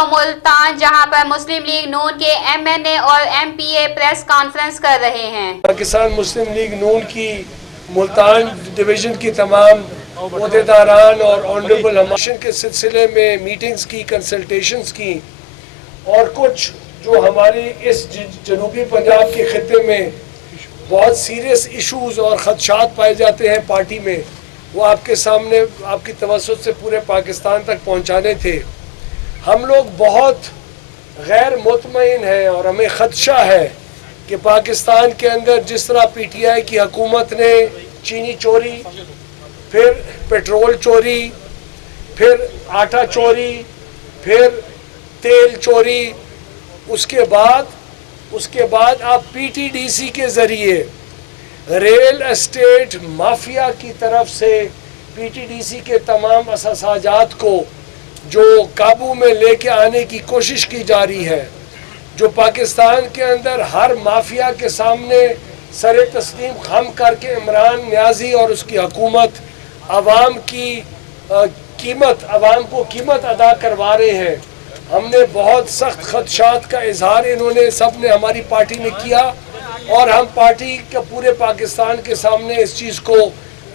کو ملتان، جہاں پر مسلم لیگ نون کے MNA اور MPA پریس کانفرنس کر رہے ہیں۔ پاکستان مسلم لیگ نون کی ملتان ڈویژن کی تمام عہدیداران اور آنریبل ہمارشن کے سلسلے میں میٹنگز کی، کنسلٹیشنز کی، اور کچھ جو ہماری اس جنوبی پنجاب کے خطے میں بہت سیریس ایشوز اور خدشات پائے جاتے ہیں پارٹی میں، وہ آپ کے سامنے آپ کی توسط سے پورے پاکستان تک پہنچانے تھے۔ ہم لوگ بہت غیر مطمئن ہیں اور ہمیں خدشہ ہے کہ پاکستان کے اندر جس طرح PTI کی حکومت نے چینی چوری، پھر پیٹرول چوری، پھر آٹا چوری، پھر تیل چوری، اس کے بعد آپ PTDC کے ذریعے ریل اسٹیٹ مافیا کی طرف سے PTDC کے تمام اثاثاجات کو جو قابو میں لے کے آنے کی کوشش کی جا رہی ہے، جو پاکستان کے اندر ہر مافیا کے سامنے سر تسلیم خم کر کے عمران نیازی اور اس کی حکومت عوام کو قیمت ادا کروا رہے ہیں۔ ہم نے بہت سخت خدشات کا اظہار انہوں نے سب نے ہماری پارٹی نے کیا، اور ہم پارٹی کا پورے پاکستان کے سامنے اس چیز کو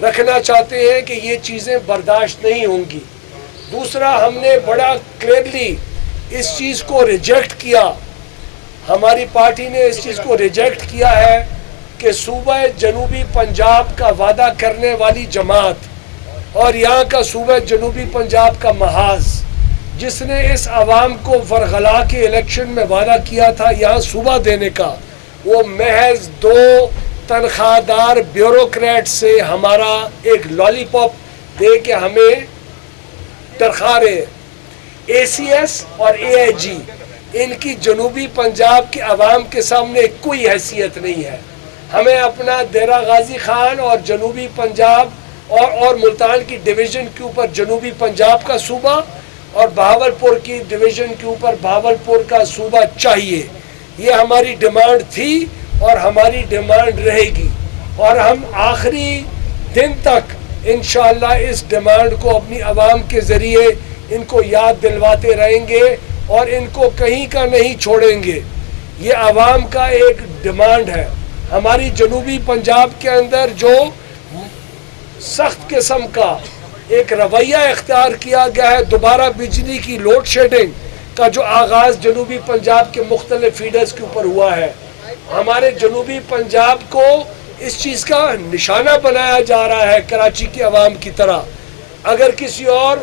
رکھنا چاہتے ہیں کہ یہ چیزیں برداشت نہیں ہوں گی۔ دوسرا، ہم نے بڑا کلیئرلی اس چیز کو ریجیکٹ کیا، ہماری پارٹی نے اس چیز کو ریجیکٹ کیا ہے کہ صوبہ جنوبی پنجاب کا وعدہ کرنے والی جماعت اور یہاں کا صوبہ جنوبی پنجاب کا محاذ، جس نے اس عوام کو ورغلا کے الیکشن میں وعدہ کیا تھا یہاں صوبہ دینے کا، وہ محض 2 تنخواہ دار بیوروکریٹ سے ہمارا ایک لالی پاپ دے کے ہمیں ڈرخا رہے ہیں۔ ACS اور AIG ان کی جنوبی پنجاب کے عوام کے سامنے کوئی حیثیت نہیں ہے۔ ہمیں اپنا دیرہ غازی خان اور جنوبی پنجاب اور ملتان کی ڈویژن کے اوپر جنوبی پنجاب کا صوبہ اور بہاولپور کی ڈویژن کے اوپر بہاولپور کا صوبہ چاہیے۔ یہ ہماری ڈیمانڈ تھی اور ہماری ڈیمانڈ رہے گی، اور ہم آخری دن تک انشاءاللہ اس ڈیمانڈ کو اپنی عوام کے ذریعے ان کو یاد دلواتے رہیں گے اور ان کو کہیں کا نہیں چھوڑیں گے۔ یہ عوام کا ایک ڈیمانڈ ہے۔ ہماری جنوبی پنجاب کے اندر جو سخت قسم کا ایک رویہ اختیار کیا گیا ہے، دوبارہ بجلی کی لوڈ شیڈنگ کا جو آغاز جنوبی پنجاب کے مختلف فیڈرز کے اوپر ہوا ہے، ہمارے جنوبی پنجاب کو اس چیز کا نشانہ بنایا جا رہا ہے کراچی کی عوام کی طرح۔ اگر کسی اور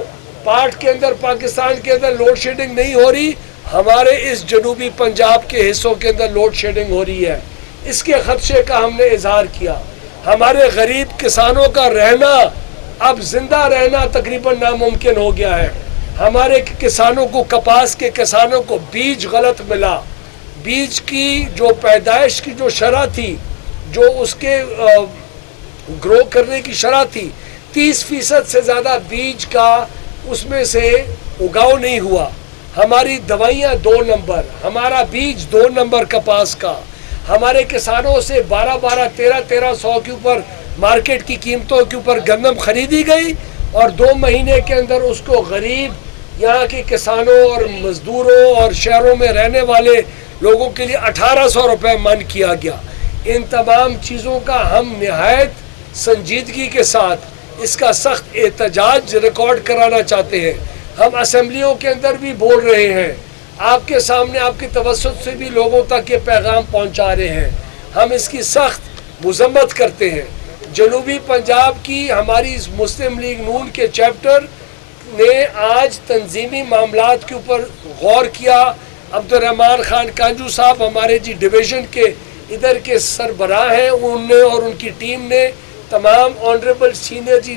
پارٹ کے اندر پاکستان کے اندر لوڈ شیڈنگ نہیں ہو رہی، ہمارے اس جنوبی پنجاب کے حصوں کے اندر لوڈ شیڈنگ ہو رہی ہے۔ اس کے خدشے کا ہم نے اظہار کیا۔ ہمارے غریب کسانوں کا رہنا، اب زندہ رہنا تقریباً ناممکن ہو گیا ہے۔ ہمارے کسانوں کو، کپاس کے کسانوں کو بیج غلط ملا، بیج کی جو پیدائش کی جو شرح تھی، جو اس کے گرو کرنے کی شرح تھی، 30% سے زیادہ بیج کا اس میں سے اگاؤ نہیں ہوا۔ ہماری دوائیاں 2 نمبر، ہمارا بیج 2 نمبر کپاس کا، ہمارے کسانوں سے 1300 کے اوپر مارکیٹ کی قیمتوں کے اوپر گندم خریدی گئی، اور 2 مہینے کے اندر اس کو غریب یہاں کے کسانوں اور مزدوروں اور شہروں میں رہنے والے لوگوں کے لیے 1800 روپے من کیا گیا۔ ان تمام چیزوں کا ہم نہایت سنجیدگی کے ساتھ اس کا سخت احتجاج ریکارڈ کرانا چاہتے ہیں۔ ہم اسمبلیوں کے اندر بھی بول رہے ہیں، آپ کے سامنے آپ کے توسط سے بھی لوگوں تک یہ پیغام پہنچا رہے ہیں۔ ہم اس کی سخت مذمت کرتے ہیں۔ جنوبی پنجاب کی ہماری مسلم لیگ نون کے چیپٹر نے آج تنظیمی معاملات کے اوپر غور کیا۔ عبدالرحمان خان کانجو صاحب ہمارے ڈویژن کے ادھر کے سربراہ ہیں، ان نے اور ان کی ٹیم نے تمام آنریبل سینئر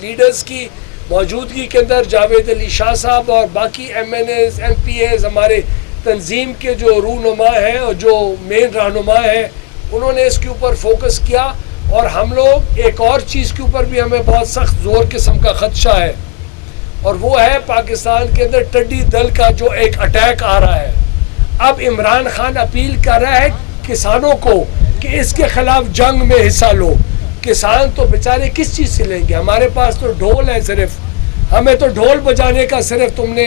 لیڈرز کی موجودگی کے اندر، جاوید علی شاہ صاحب اور باقی MNAs MPAs ہمارے تنظیم کے جو رہنما ہیں اور جو مین رہنما ہیں، انہوں نے اس کے اوپر فوکس کیا۔ اور ہم لوگ ایک اور چیز کے اوپر بھی ہمیں بہت سخت زور قسم کا خدشہ ہے، اور وہ ہے پاکستان کے اندر ٹڈی دل کا جو ایک اٹیک آ رہا ہے۔ اب عمران خان اپیل کر رہا ہے کسانوں کو کہ اس کے خلاف جنگ میں حصہ لو۔ کسان تو بیچارے کس چیز سے لیں گے؟ ہمارے پاس تو ڈھول ہے، صرف ہمیں تو ڈھول بجانے کا صرف تم نے